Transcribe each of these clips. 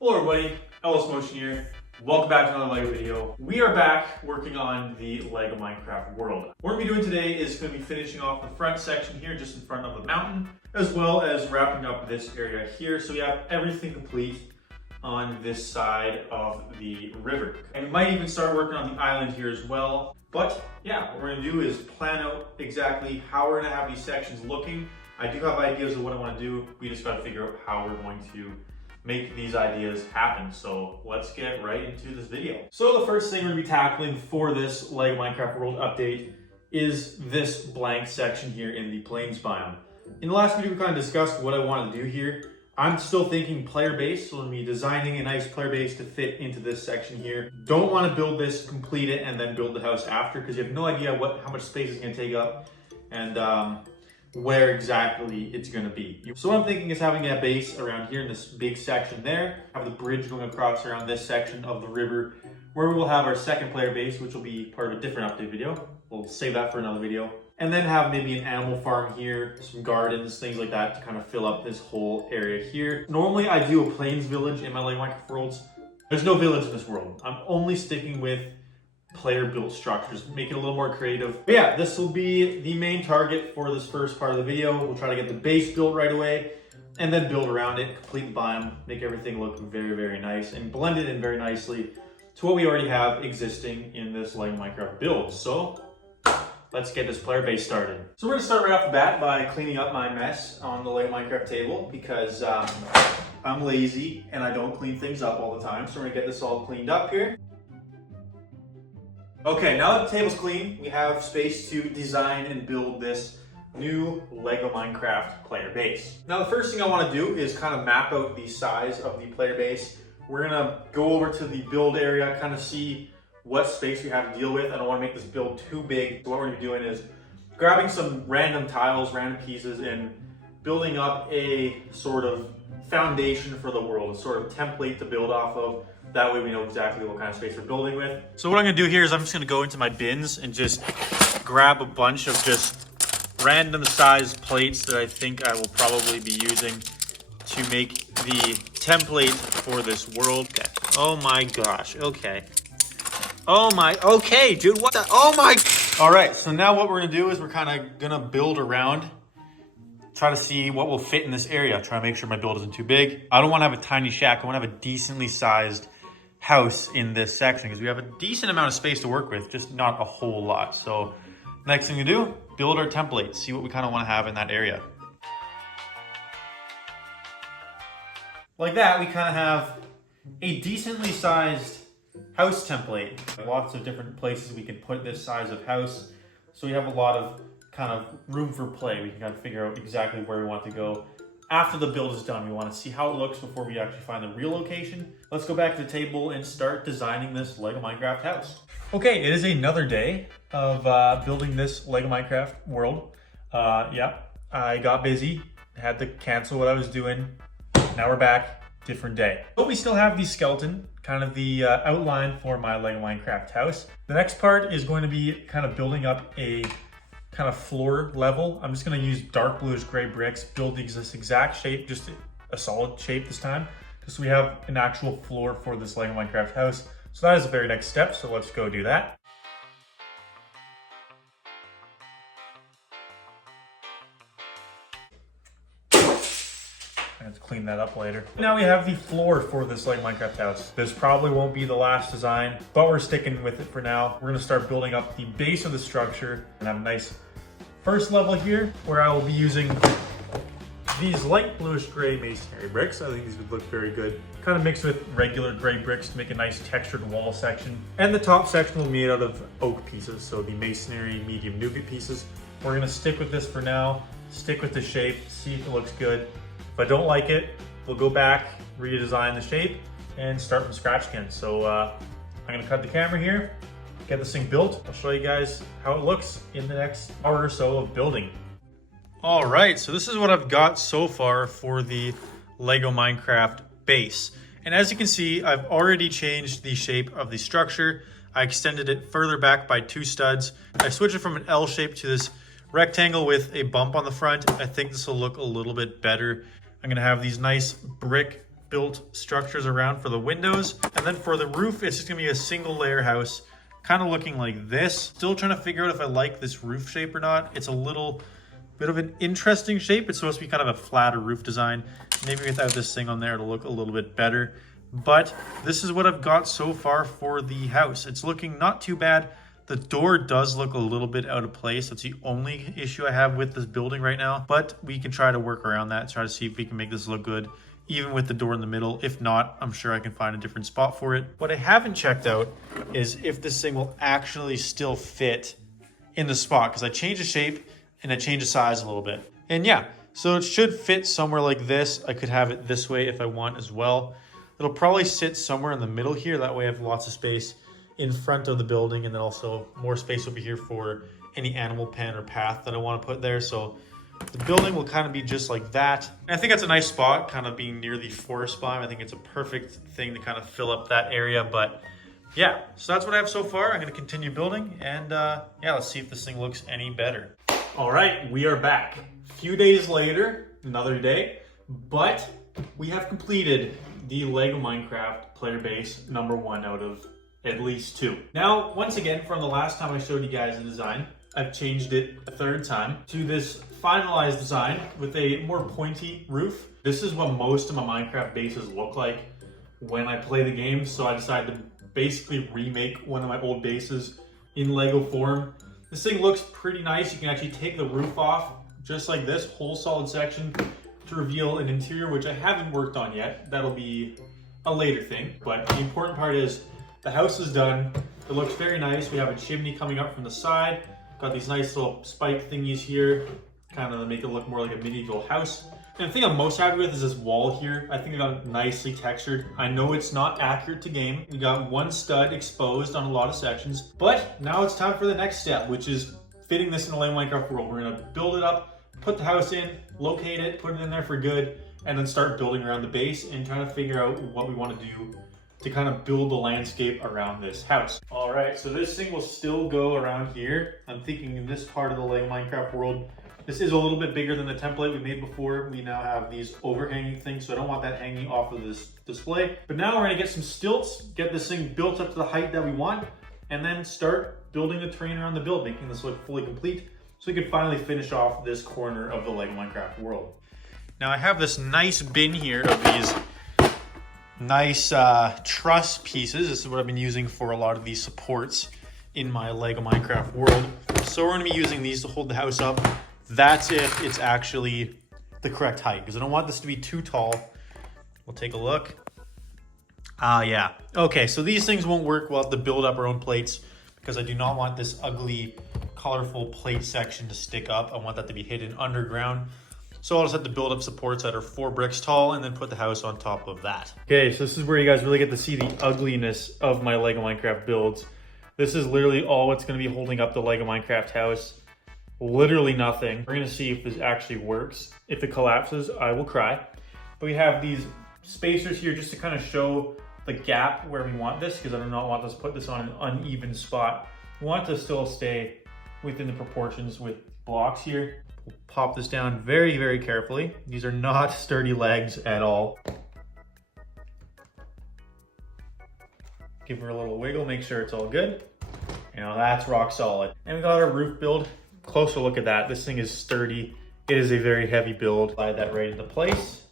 Hello everybody, Ellis Motion here. Welcome back to another LEGO video. We are back working on the LEGO Minecraft world. What we're going to be doing today is going to be finishing off the front section here, just in front of the mountain, as well as wrapping up this area here. So we have everything complete on this side of the river. And we might even start working on the island here as well. But yeah, what we're going to do is plan out exactly how we're going to have these sections looking. I do have ideas of what I want to do. We just got to figure out how we're going to make these ideas happen. So let's get right into this video. So the first thing we're gonna be tackling for this LEGO Minecraft World update is this blank section here in the plains biome. In the last video, we kind of discussed what I want to do here. I'm still thinking player base, so I'm gonna be designing a nice player base to fit into this section here. Don't want to build this, complete it, and then build the house after, because you have no idea how much space it's gonna take up and where exactly it's going to be. So what I'm thinking is having a base around here in this big section there, have the bridge going across around this section of the river, where we will have our second player base, which will be part of a different update video. We'll save that for another video. And then have maybe an animal farm here, some gardens, things like that to kind of fill up this whole area here. Normally I do a plains village in my LEGO Minecraft worlds. There's no village in this world. I'm only sticking with player built structures, make it a little more creative. But yeah, this will be the main target for this first part of the video. We'll try to get the base built right away and then build around it, complete the biome, make everything look very, very nice and blend it in very nicely to what we already have existing in this LEGO Minecraft build. So let's get this player base started. So we're gonna start right off the bat by cleaning up my mess on the LEGO Minecraft table because I'm lazy and I don't clean things up all the time. So we're gonna get this all cleaned up here. Okay, now that the table's clean, we have space to design and build this new LEGO Minecraft player base. Now the first thing I want to do is kind of map out the size of the player base. We're gonna go over to the build area, kind of see what space we have to deal with. I don't want to make this build too big. So what we're gonna be doing is grabbing some random tiles, random pieces, and building up a sort of foundation for the world, a sort of template to build off of. That way we know exactly what kind of space we're building with. So what I'm gonna do here is I'm just gonna go into my bins and just grab a bunch of just random size plates that I think I will probably be using to make the template for this world. Okay. Oh my gosh, okay. Okay, dude, what the, oh my. All right, so now what we're gonna do is we're kind of gonna build around, try to see what will fit in this area, try to make sure my build isn't too big. I don't wanna have a tiny shack, I wanna have a decently sized house in this section because we have a decent amount of space to work with, just not a whole lot. So next thing to do, build our template, see what we kind of want to have in that area. Like that, we kind of have a decently sized house template. Lots of different places we can put this size of house. So we have a lot of kind of room for play. We can kind of figure out exactly where we want to go. After the build is done, we want to see how it looks before we actually find the real location. Let's go back to the table and start designing this LEGO Minecraft house. Okay, it is another day of building this LEGO Minecraft world. Yeah, I got busy, had to cancel what I was doing. Now we're back, different day. But we still have the skeleton, kind of the outline for my LEGO Minecraft house. The next part is going to be kind of building up a kind of floor level. I'm just gonna use dark bluish gray bricks, build this exact shape, just a solid shape this time, just so we have an actual floor for this LEGO Minecraft house. So that is the very next step, so let's go do that. I have to clean that up later. Now we have the floor for this LEGO Minecraft house. This probably won't be the last design, but we're sticking with it for now. We're gonna start building up the base of the structure and have a nice first level here where I will be using these light bluish gray masonry bricks. I think these would look very good. Kind of mixed with regular gray bricks to make a nice textured wall section. And the top section will be made out of oak pieces, so the masonry medium nougat pieces. We're gonna stick with this for now, stick with the shape, see if it looks good. If I don't like it, we'll go back, redesign the shape, and start from scratch again. So I'm gonna cut the camera here, get this thing built. I'll show you guys how it looks in the next hour or so of building. All right, so this is what I've got so far for the LEGO Minecraft base. And as you can see, I've already changed the shape of the structure. I extended it further back by 2 studs. I switched it from an L shape to this rectangle with a bump on the front. I think this will look a little bit better. I'm gonna have these nice brick built structures around for the windows. And then for the roof, it's just gonna be a single layer house, kind of looking like this. Still trying to figure out if I like this roof shape or not. It's a little bit of an interesting shape. It's supposed to be kind of a flatter roof design. Maybe without this thing on there, it'll look a little bit better. But this is what I've got so far for the house. It's looking not too bad. The door does look a little bit out of place. That's the only issue I have with this building right now. But we can try to work around that, try to see if we can make this look good, even with the door in the middle. If not, I'm sure I can find a different spot for it. What I haven't checked out is if this thing will actually still fit in the spot, because I changed the shape and I changed the size a little bit. And yeah, so it should fit somewhere like this. I could have it this way if I want as well. It'll probably sit somewhere in the middle here. That way I have lots of space in front of the building, and then also more space over here for any animal pen or path that I want to put there. So the building will kind of be just like that. And I think that's a nice spot, kind of being near the forest biome. I think it's a perfect thing to kind of fill up that area. But yeah, so that's what I have so far. I'm going to continue building, and yeah, let's see if this thing looks any better. All right, we are back. A few days later, another day, but we have completed the Lego Minecraft player base #1 out of at least 2. Now, once again, from the last time I showed you guys the design, I've changed it a third time to this finalized design with a more pointy roof. This is what most of my Minecraft bases look like when I play the game, so I decided to basically remake one of my old bases in Lego form. This thing looks pretty nice. You can actually take the roof off just like this, whole solid section, to reveal an interior, which I haven't worked on yet. That'll be a later thing, but the important part is the house is done. It looks very nice. We have a chimney coming up from the side. Got these nice little spike thingies here, kind of make it look more like a medieval house. And the thing I'm most happy with is this wall here. I think I got it nicely textured. I know it's not accurate to game. We got one stud exposed on a lot of sections, but now it's time for the next step, which is fitting this in the Lego Minecraft world. We're gonna build it up, put the house in, locate it, put it in there for good, and then start building around the base and trying to figure out what we want to do to kind of build the landscape around this house. All right, so this thing will still go around here. I'm thinking in this part of the Lego Minecraft world, this is a little bit bigger than the template we made before. We now have these overhanging things, so I don't want that hanging off of this display. But now we're gonna get some stilts, get this thing built up to the height that we want, and then start building the terrain around the build, making this look fully complete, so we can finally finish off this corner of the Lego Minecraft world. Now I have this nice bin here of these nice truss pieces. This is what I've been using for a lot of these supports in my Lego Minecraft world. So we're gonna be using these to hold the house up. That's if it's actually the correct height, because I don't want this to be too tall. We'll take a look. Yeah. Okay, so these things won't work. We'll have to build up our own plates, because I do not want this ugly, colorful plate section to stick up. I want that to be hidden underground. So I'll just have to build up supports that are 4 bricks tall and then put the house on top of that. Okay, so this is where you guys really get to see the ugliness of my Lego Minecraft builds. This is literally all what's going to be holding up the Lego Minecraft house. Literally nothing. We're going to see if this actually works. If it collapses, I will cry. But we have these spacers here just to kind of show the gap where we want this, because I do not want us to put this on an uneven spot. We want it to still stay within the proportions with blocks here. We'll pop this down very, very carefully. These are not sturdy legs at all. Give her a little wiggle, make sure it's all good. You know, that's rock solid. And we got our roof build. Closer look at that. This thing is sturdy. It is a very heavy build. Slide that right into place.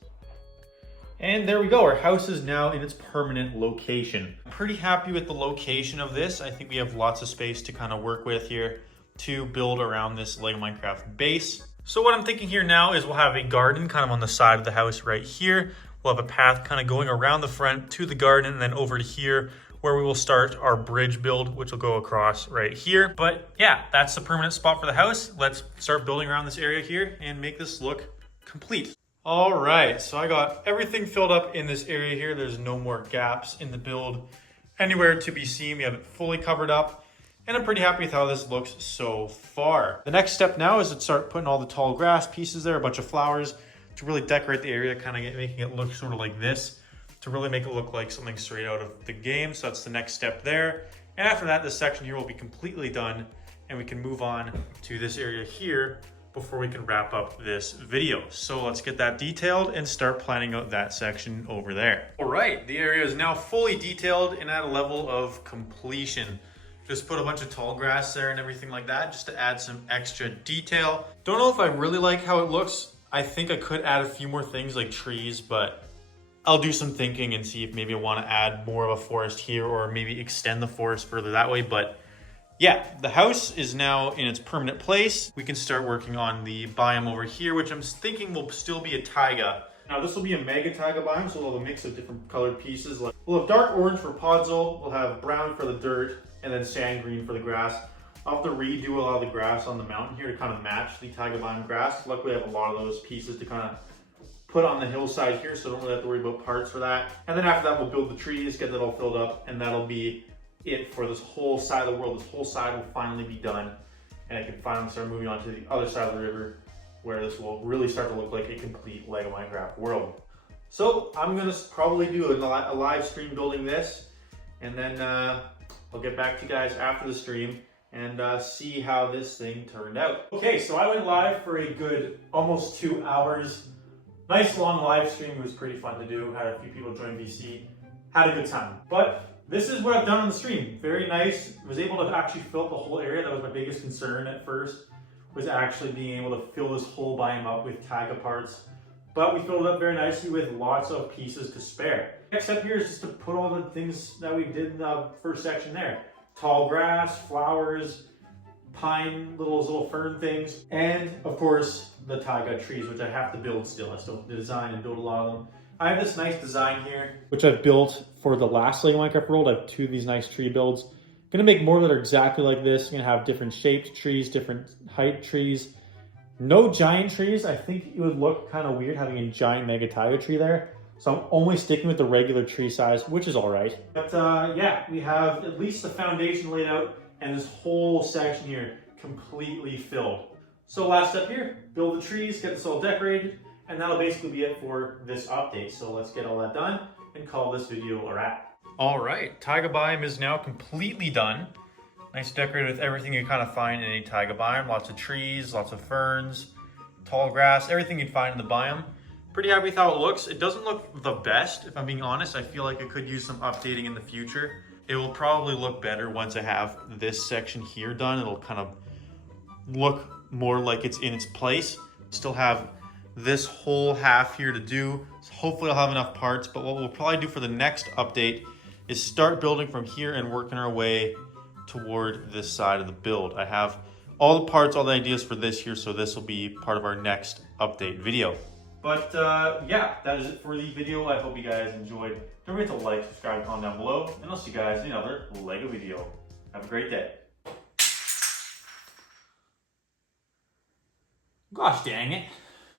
And there we go. Our house is now in its permanent location. I'm pretty happy with the location of this. I think we have lots of space to kind of work with here to build around this Lego Minecraft base. So what I'm thinking here now is we'll have a garden kind of on the side of the house right here. We'll have a path kind of going around the front to the garden and then over to here, where we will start our bridge build, which will go across right here. But yeah, that's the permanent spot for the house. Let's start building around this area here and make this look complete. All right, so I got everything filled up in this area here. There's no more gaps in the build anywhere to be seen. We have it fully covered up, and I'm pretty happy with how this looks so far. The next step now is to start putting all the tall grass pieces there, a bunch of flowers to really decorate the area, kind of making it look sort of like this, to really make it look like something straight out of the game. So that's the next step there. And after that, this section here will be completely done, and we can move on to this area here before we can wrap up this video. So let's get that detailed and start planning out that section over there. All right, the area is now fully detailed and at a level of completion. Just put a bunch of tall grass there and everything like that, just to add some extra detail. Don't know if I really like how it looks. I think I could add a few more things like trees, but I'll do some thinking and see if maybe I want to add more of a forest here or maybe extend the forest further that way. But yeah, the house is now in its permanent place. We can start working on the biome over here, which I'm thinking will still be a taiga. Now this will be a mega taiga biome, so we'll have a mix of different colored pieces. We'll have dark orange for podzol, we'll have brown for the dirt, and then sand green for the grass. I'll have to redo a lot of the grass on the mountain here to kind of match the taiga biome grass. Luckily I have a lot of those pieces to kind of put on the hillside here, so I don't really have to worry about parts for that. And then after that we'll build the trees, get that all filled up, and that'll be it for this whole side of the world. This whole side will finally be done, and I can finally start moving on to the other side of the river, where this will really start to look like a complete Lego Minecraft world. So I'm gonna probably do a live stream building this, and then I'll get back to you guys after the stream and see how this thing turned out. Okay, so I went live for a good almost 2 hours. Nice long live stream. It was pretty fun to do. Had a few people join VC. Had a good time. But this is what I've done on the stream. Very nice. Was able to actually fill up the whole area. That was my biggest concern at first, was actually being able to fill this whole biome up with taiga parts. But we filled it up very nicely with lots of pieces to spare. Next step here is just to put all the things that we did in the first section there. Tall grass, flowers, pine, little fern things, and of course the taiga trees, which I have to build still. I still have to design and build a lot of them. I have this nice design here, which I've built for the last Lego Minecraft world. I have 2 of these nice tree builds. I'm gonna make more that are exactly like this. I'm gonna have different shaped trees, different height trees. No giant trees. I think it would look kind of weird having a giant mega taiga tree there. So I'm only sticking with the regular tree size, which is all right. But yeah, we have at least the foundation laid out and this whole section here completely filled. So last step here, build the trees, get this all decorated, and that'll basically be it for this update. So let's get all that done and call this video a wrap. All right, taiga biome is now completely done. Nice decorated with everything you kind of find in a taiga biome. Lots of trees, lots of ferns, tall grass, everything you'd find in the biome. Pretty happy with how it looks. It doesn't look the best, if I'm being honest. I feel like it could use some updating in the future. It will probably look better once I have this section here done. It'll kind of look more like it's in its place. Still have this whole half here to do. So hopefully I'll have enough parts, but what we'll probably do for the next update is start building from here and working our way toward this side of the build. I have all the parts, all the ideas for this here, so this will be part of our next update video. But yeah, that is it for the video. I hope you guys enjoyed. Don't forget to like, subscribe, comment down below, and I'll see you guys in another Lego video. Have a great day. Gosh dang it.